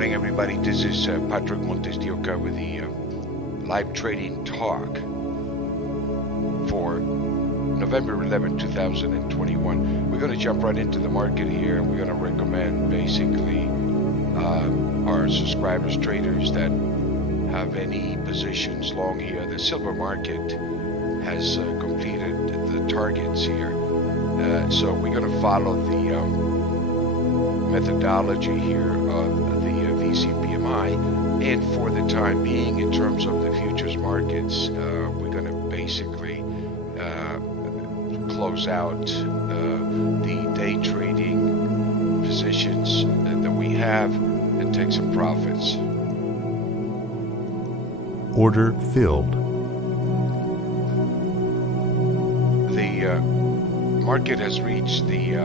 morning, everybody. This is Patrick MontesDeOca with the live trading talk for November 11, 2021. We're going to jump right into the market here, and we're going to recommend basically our subscribers, traders that have any positions long here. The silver market has completed the targets here, so we're going to follow the methodology here of the VCPMI, and for the time being, in terms of the futures markets, we're going to basically close out the day trading positions that we have and take some profits. Order filled. The market has reached the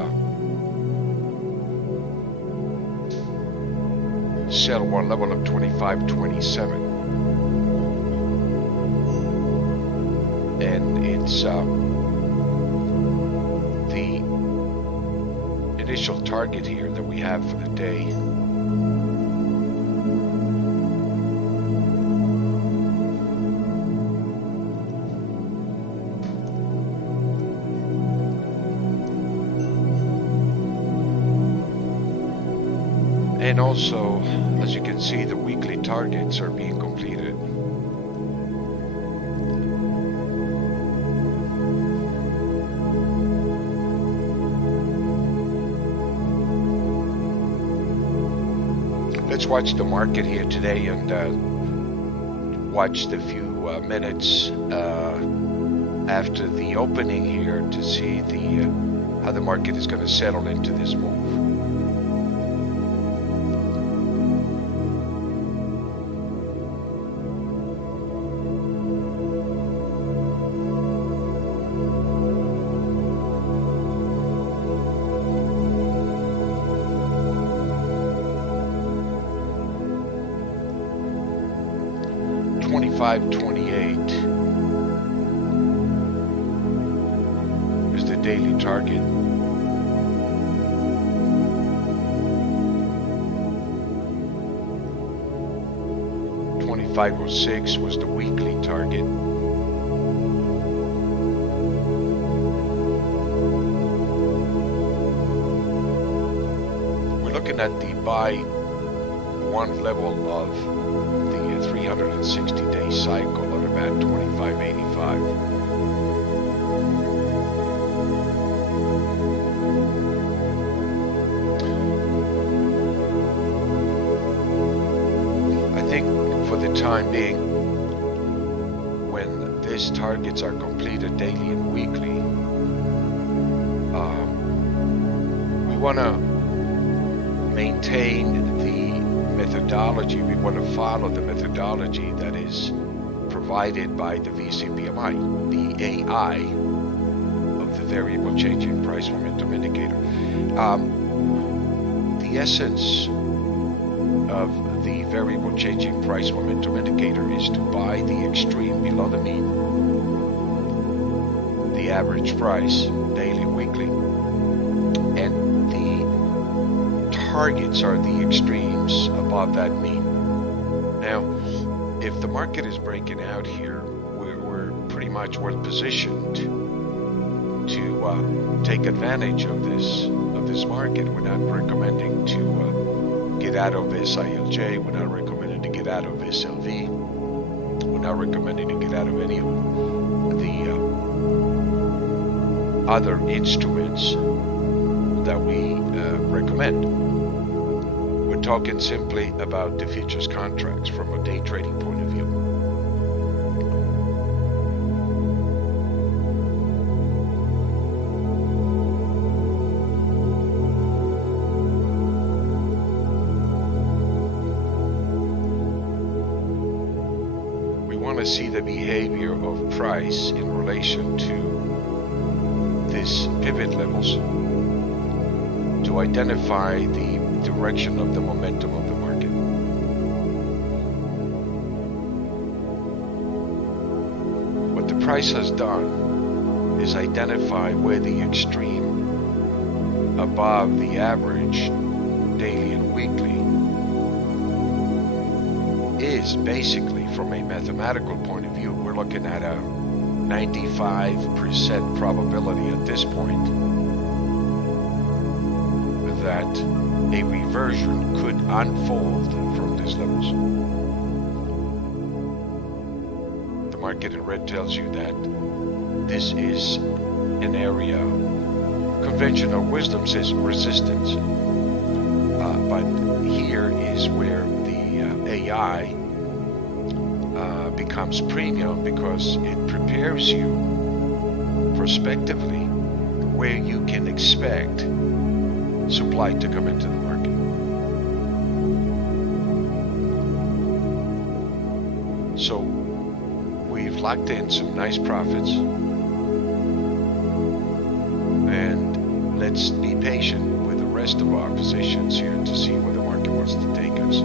settle one level of 25.27, and it's the initial target here that we have for the day. And also, as you can see, the weekly targets are being completed. Let's watch the market here today and watch the few minutes after the opening here to see how the market is going to settle into this move. $25.28 is the daily target. $25.06 was the weekly target. We're looking at the buy one level of the 360-day cycle at about 25.85. I think for the time being, when these targets are completed daily and weekly, we want to maintain the methodology. We want to follow the methodology that is provided by the VCPMI, the AI of the variable changing price momentum indicator. The essence of the variable changing price momentum indicator is to buy the extreme below the mean, the average price, daily, weekly, and the targets are the extremes above that mean. Now, if the market is breaking out here, we're pretty much well positioned to take advantage of this market. We're not recommending to get out of this ILJ. We're not recommending to get out of this LV. We're not recommending to get out of any of the other instruments that we recommend. We're talking simply about the futures contracts from a day trading point of view. We want to see the behavior of price in relation to these pivot levels to identify the direction of the momentum of the market. What the price has done is identify where the extreme above the average daily and weekly is basically, from a mathematical point of view, we're looking at a 95% probability at this point that a reversion could unfold from these levels. The market in red tells you that this is an area, conventional wisdom says resistance, but here is where the AI becomes premium, because it prepares you prospectively where you can expect supply to come into the market. So we've locked in some nice profits, and let's be patient with the rest of our positions here to see where the market wants to take us.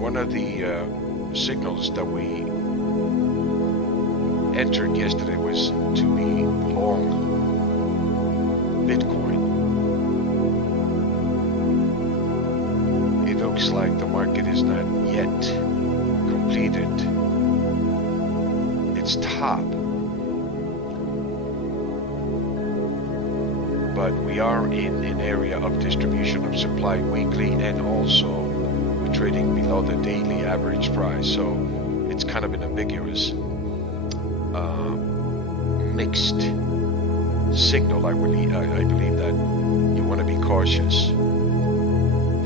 One of the signals that we entered yesterday was to be long Bitcoin. It looks like the market is not yet completed its top, but we are in an area of distribution of supply weekly, and also we're trading below the daily average price, so it's kind of an ambiguous mixed signal. I believe that you want to be cautious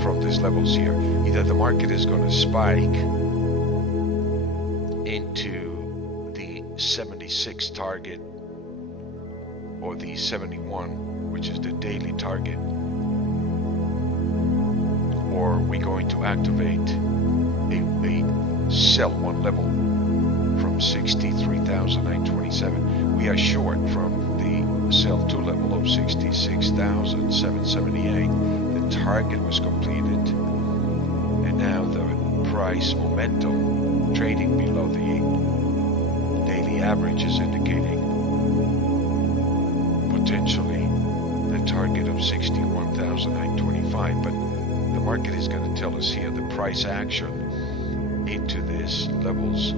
from these levels here. Either the market is going to spike into the 76 target or the 71, which is the daily target, or we're going to activate a sell one level from 63,927. We are short from the sell two level of 66,778. The target was completed, and now the price momentum trading below the daily average is indicating potentially the target of 61,925. But the market is going to tell us here the price action into these levels,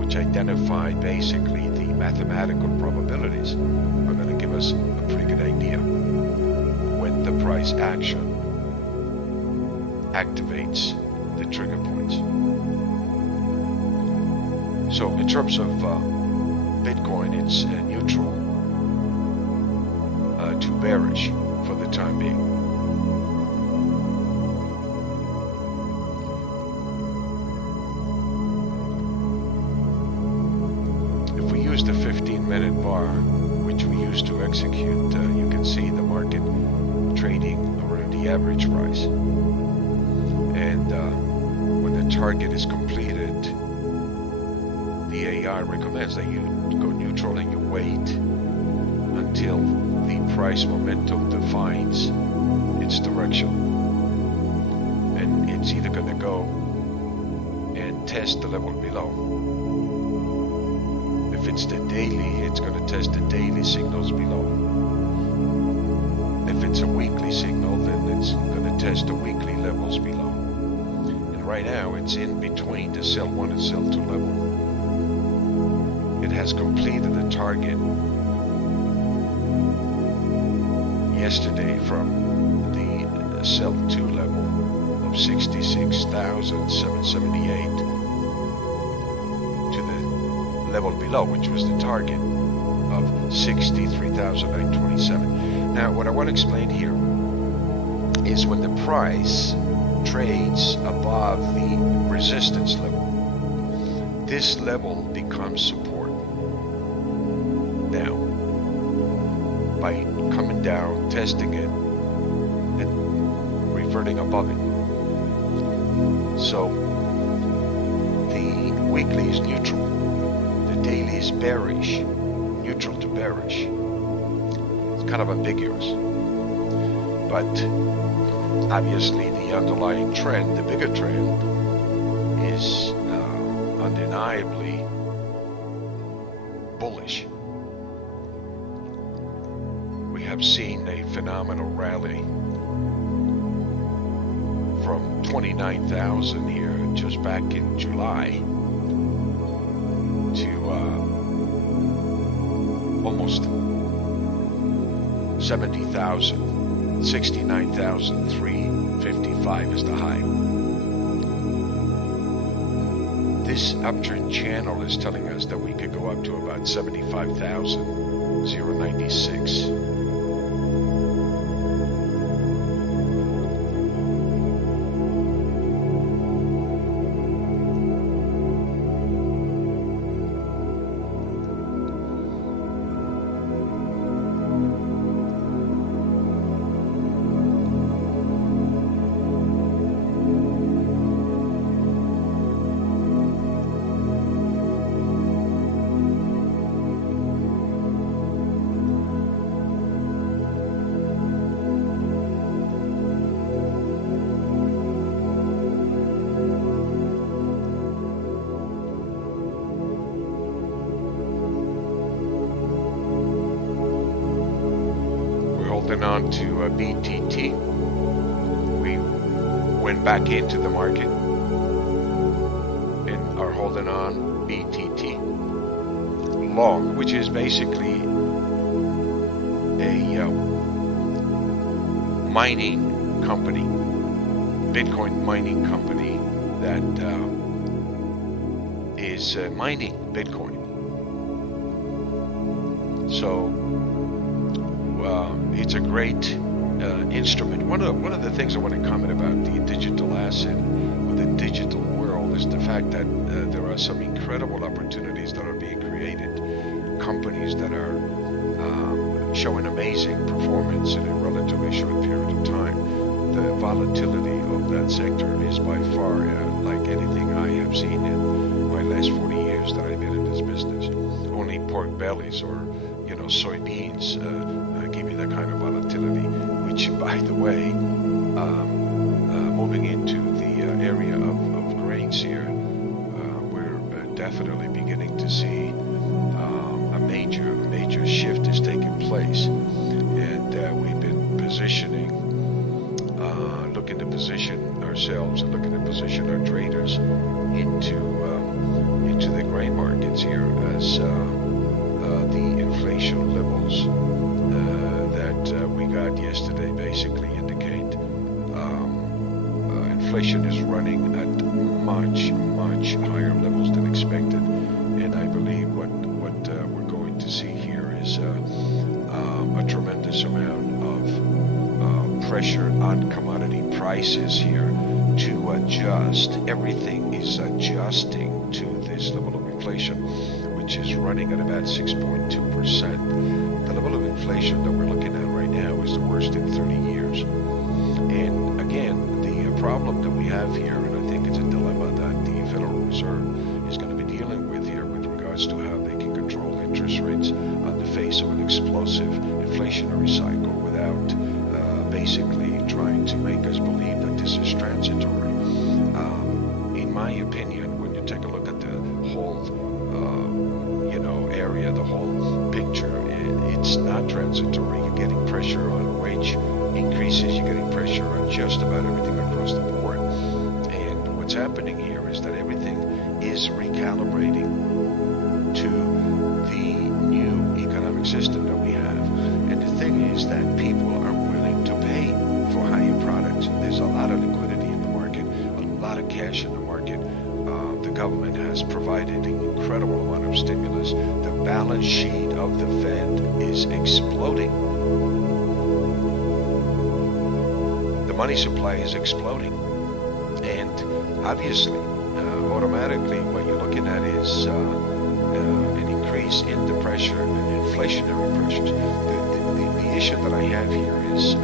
which identify basically the mathematical probabilities, are going to give us a pretty good idea when the price action activates the trigger points. So in terms of Bitcoin, it's neutral to bearish for the time being. Use the 15-minute bar, which we use to execute, you can see the market trading around the average price. And when the target is completed, the AI recommends that you go neutral and you wait until the price momentum defines its direction. And it's either going to go and test the level below. If it's the daily, it's going to test the daily signals below. If it's a weekly signal, then it's going to test the weekly levels below. And right now, it's in between the sell 1 and sell 2 level. It has completed the target yesterday from the sell 2 level of 66,778 level below, which was the target of 63,927. Now, what I want to explain here is when the price trades above the resistance level, this level becomes support. Now, by coming down, testing it, and reverting above it. So, the weekly is neutral. Daily is bearish, neutral to bearish. It's kind of ambiguous. But Obviously, the underlying trend, the bigger trend, is undeniably bullish. We have seen a phenomenal rally from 29,000 here just back in July to almost 70,000, 69,355 is the high. This uptrend channel is telling us that we could go up to about 75,096. Holding on to BTT. We went back into the market and are holding on BTT long, which is basically a mining company, Bitcoin mining company that is mining Bitcoin. So it's a great instrument. One of the things I want to comment about the digital asset or the digital world is the fact that there are some incredible opportunities that are being created. Companies that are showing amazing performance in a relatively short period of time. The volatility of that sector is by far like anything I have seen in my last 40 years that I've been in this business. Only pork bellies or soybeans give you that kind of volatility, which, by the way, moving into the area of grains here, we're definitely beginning to see a major shift is taking place, and we've been positioning, looking to position ourselves and looking to position our traders into the grain markets here as the inflation levels that we got yesterday basically indicate inflation is running at much higher levels than expected, and I believe what we're going to see here is a tremendous amount of pressure on commodity prices here to adjust. Everything is adjusting to this level of inflation, which is running at about 6.2%. The level of inflation that we're looking at right now is the worst in 30 years. And again, the problem that we have here, and I think it's a dilemma that the Federal Reserve is going to be dealing with here with regards to how they can control interest rates on the face of an explosive inflationary cycle without basically trying to make us believe that this is transitory. In my opinion, when you take a look at the whole area, the whole picture, it's not transitory. You're getting pressure on wage increases, you're getting pressure on just about everything across the board. And what's happening here is that everything is recalibrating to the new economic system that we have. And the thing is that people are willing to pay for higher products. There's a lot of liquidity in the market, a lot of cash in the market. The government has provided an incredible amount of stimulus. The balance sheet of the Fed is exploding. The money supply is exploding. And obviously, automatically, what you're looking at is an increase in the pressure and inflationary pressures. The issue that I have here is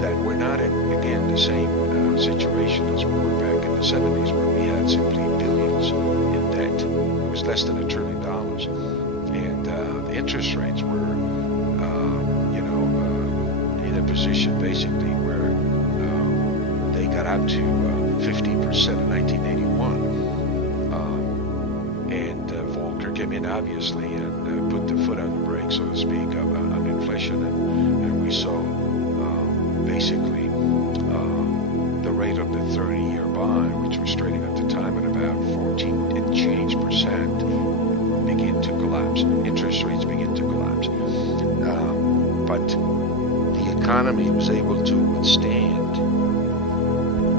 that we're not in, again, the same situation as we were back in the 70s, where we had simply billions in debt. It was less than $1 trillion. And the interest rates were, in a position basically where got up to 50% in 1981. And Volcker came in, obviously, and put the foot on the brake, so to speak, on inflation. And we saw basically the rate of the 30-year bond, which was trading at the time at about 14 and change percent, begin to collapse. Interest rates begin to collapse. But the economy was able to withstand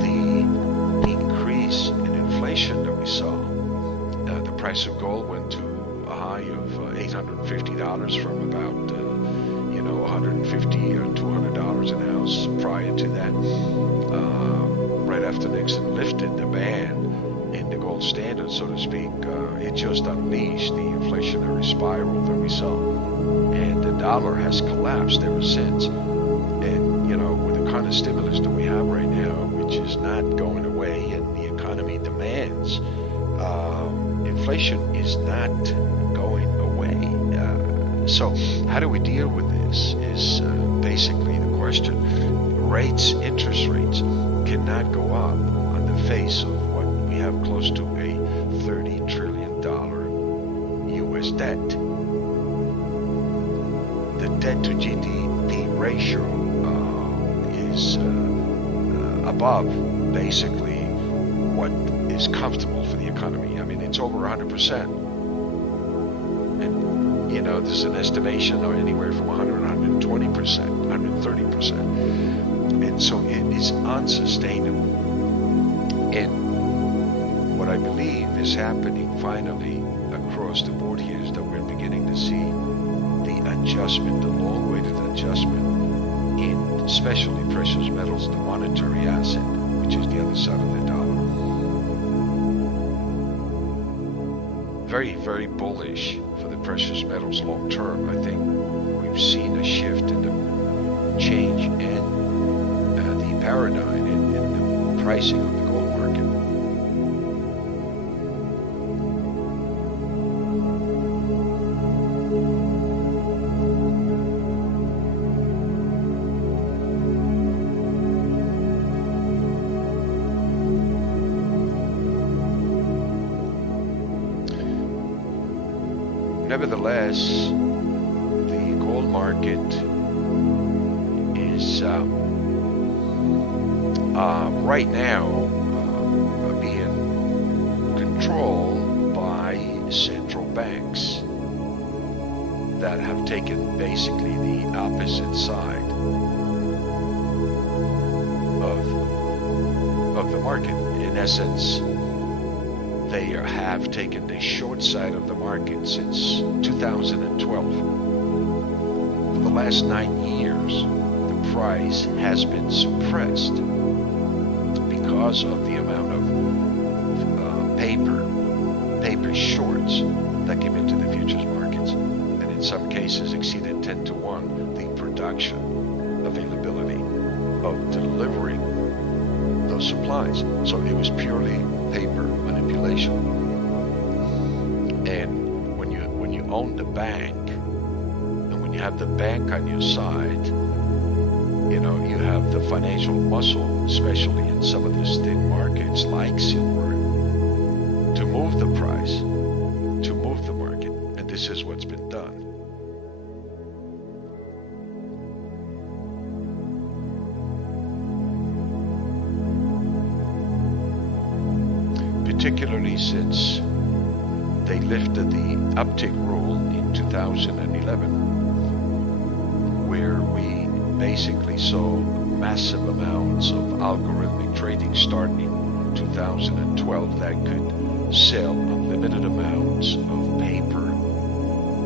the increase in inflation that we saw. The price of gold went to a high of $850 from about $150 or $200 an ounce prior to that. Right after Nixon lifted the ban in the gold standard, so to speak, it just unleashed the inflationary spiral that we saw, and the dollar has collapsed ever since. And with the kind of stimulus that we have right now, which is not going away, and the economy demands, inflation is not going away. So how do we deal with this is basically the question. Interest rates cannot go up on the face of what we have close to a $30 trillion U.S. debt. The debt to GDP ratio is above basically what is comfortable for the economy. I mean, it's over 100%. And there's an estimation of anywhere from 100, 120%, 130%. And so it is unsustainable. And what I believe is happening finally across the board here is that we're beginning to see the adjustment, the long-awaited adjustment in especially precious metals, the monetary asset, which is the other side of the dollar. Very, very bullish for the precious metals long term. I think we've seen a shift in the change in the paradigm in the pricing of the gold market. Nevertheless, the gold market is right now being controlled by central banks that have taken basically the opposite side of the market. In essence, they have taken the short side of the market since 2012. For the last 9 years, the price has been suppressed because of the amount of paper shorts that came into the futures markets, and in some cases exceeded 10 to 1 the production availability of delivering those supplies. So it was purely paper manipulation. And when you own the bank, and when you have the bank on your side, you have the financial muscle, especially in some of these thin markets like silver, to move the price, to move the market. And this is what's been done. Particularly since they lifted the uptick rule in 2011, where we basically saw massive amounts of algorithmic trading starting in 2012 that could sell unlimited amounts of paper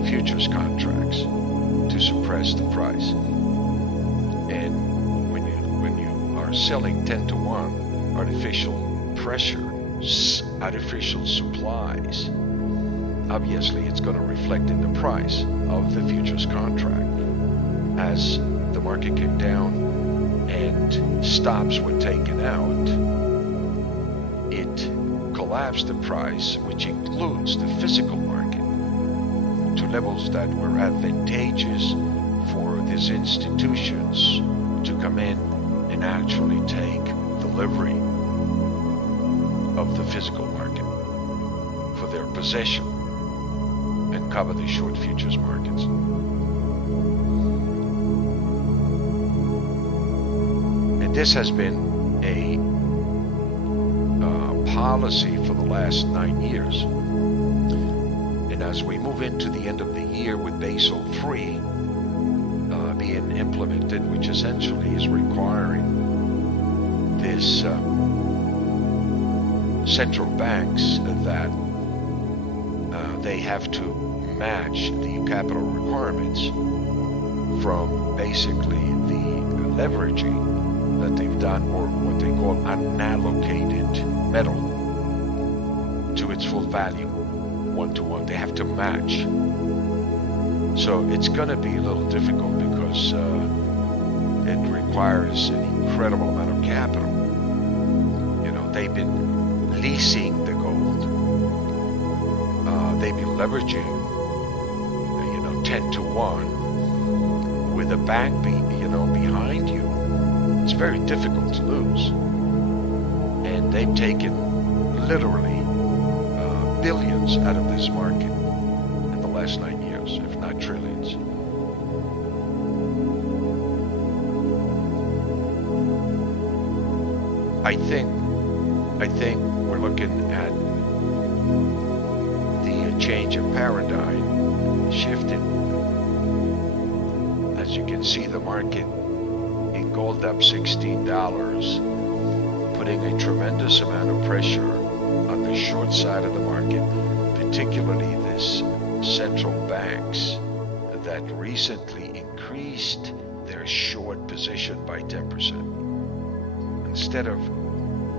futures contracts to suppress the price. And when you are selling 10 to 1 artificial pressure, artificial supplies, obviously it's going to reflect in the price of the futures contract. As the market came down and stops were taken out, it collapsed the price, which includes the physical market, to levels that were advantageous for these institutions to come in and actually take the delivery of the physical market for their possession and cover the short futures markets. And this has been a policy for the last 9 years. And as we move into the end of the year with Basel III being implemented, which essentially is requiring this central banks that they have to match the capital requirements from basically the leveraging that they've done, or what they call unallocated metal, to its full value, 1-to-1. They have to match. So it's going to be a little difficult because it requires an incredible amount of capital. You know, they've been leasing the gold. They've been leveraging, 10-to-1 with a bank behind you. It's very difficult to lose. And they've taken literally billions out of this market in the last 9 years, if not trillions. I think we're looking at the change of paradigm shifting. As you can see, the market in gold up $16, putting a tremendous amount of pressure on the short side of the market, particularly this central banks that recently increased their short position by 10%. Instead of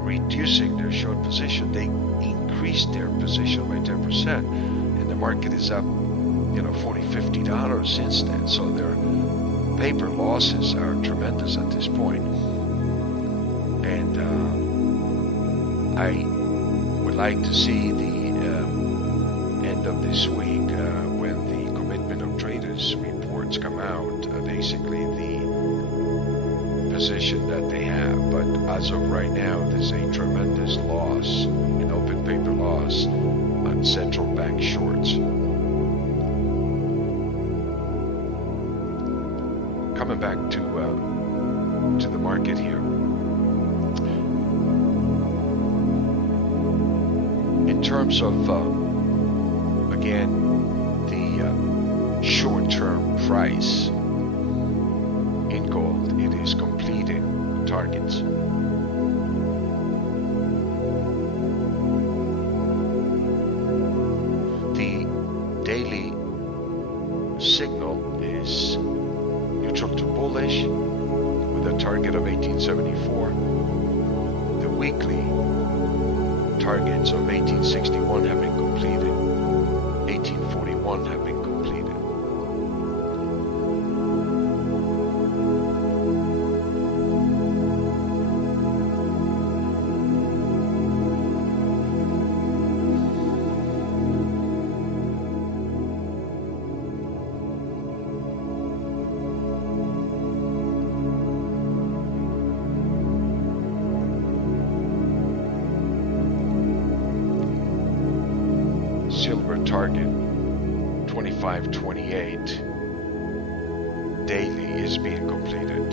reducing their short position, they increased their position by 10%, and the market is up, $40, $50 since then. So their paper losses are tremendous at this point. And I would like to see the end of this week when the commitment of traders reports come out, basically the position that they have. But as of right now, there's a tremendous loss, an open paper loss on central bank shorts. Coming back to the market here. In terms of, again, the short-term price in gold, it is completing targets. The daily signal is neutral to bullish with a target of 1874. The weekly targets of 1861 have been completed. 1841 have been completed. Silver target 2528 daily is being completed.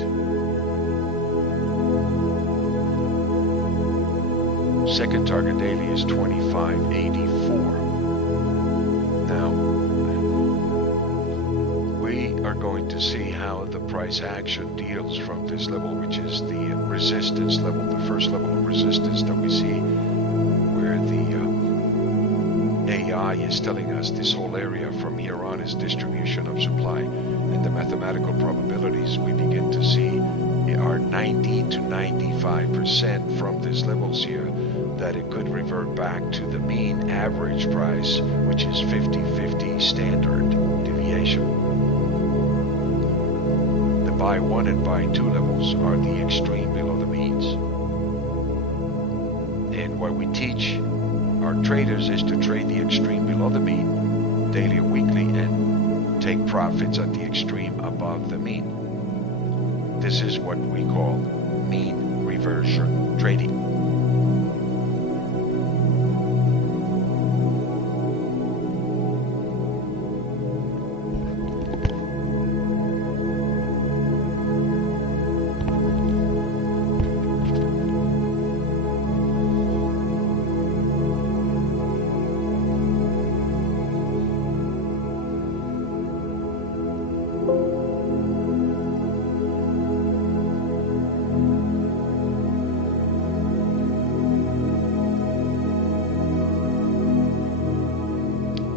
Second target daily is 2584. Now we are going to see how the price action deals from this level, which is the resistance level, the first level of resistance that we see, where the AI is telling us this whole area from here on is distribution of supply, and the mathematical probabilities we begin to see are 90 to 95% from these levels here that it could revert back to the mean average price, which is 50-50 standard deviation. The buy 1 and buy 2 levels are the extreme below the means. And what we teach our traders is to trade the extreme below the mean, daily or weekly, and take profits at the extreme above the mean. This is what we call mean reversion. reverse trading.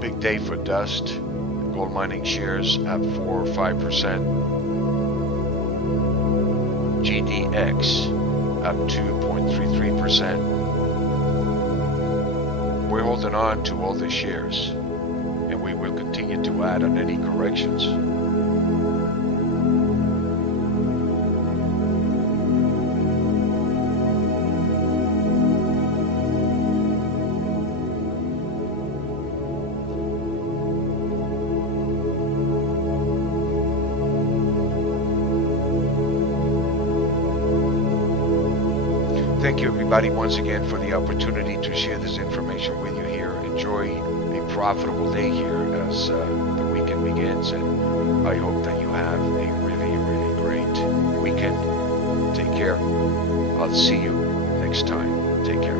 Big day for Dust. Gold mining shares up 4 or 5%. GDX up 2.33%. We're holding on to all the shares, and we will continue to add on any corrections. Thank you, everybody, once again for the opportunity to share this information with you here. Enjoy a profitable day here as the weekend begins, and I hope that you have a really, really great weekend. Take care. I'll see you next time. Take care.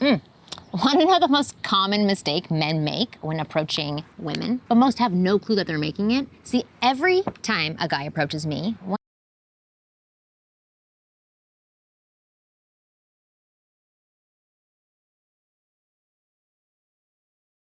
Want to know the most common mistake men make when approaching women, but most have no clue that they're making it? See, every time a guy approaches me,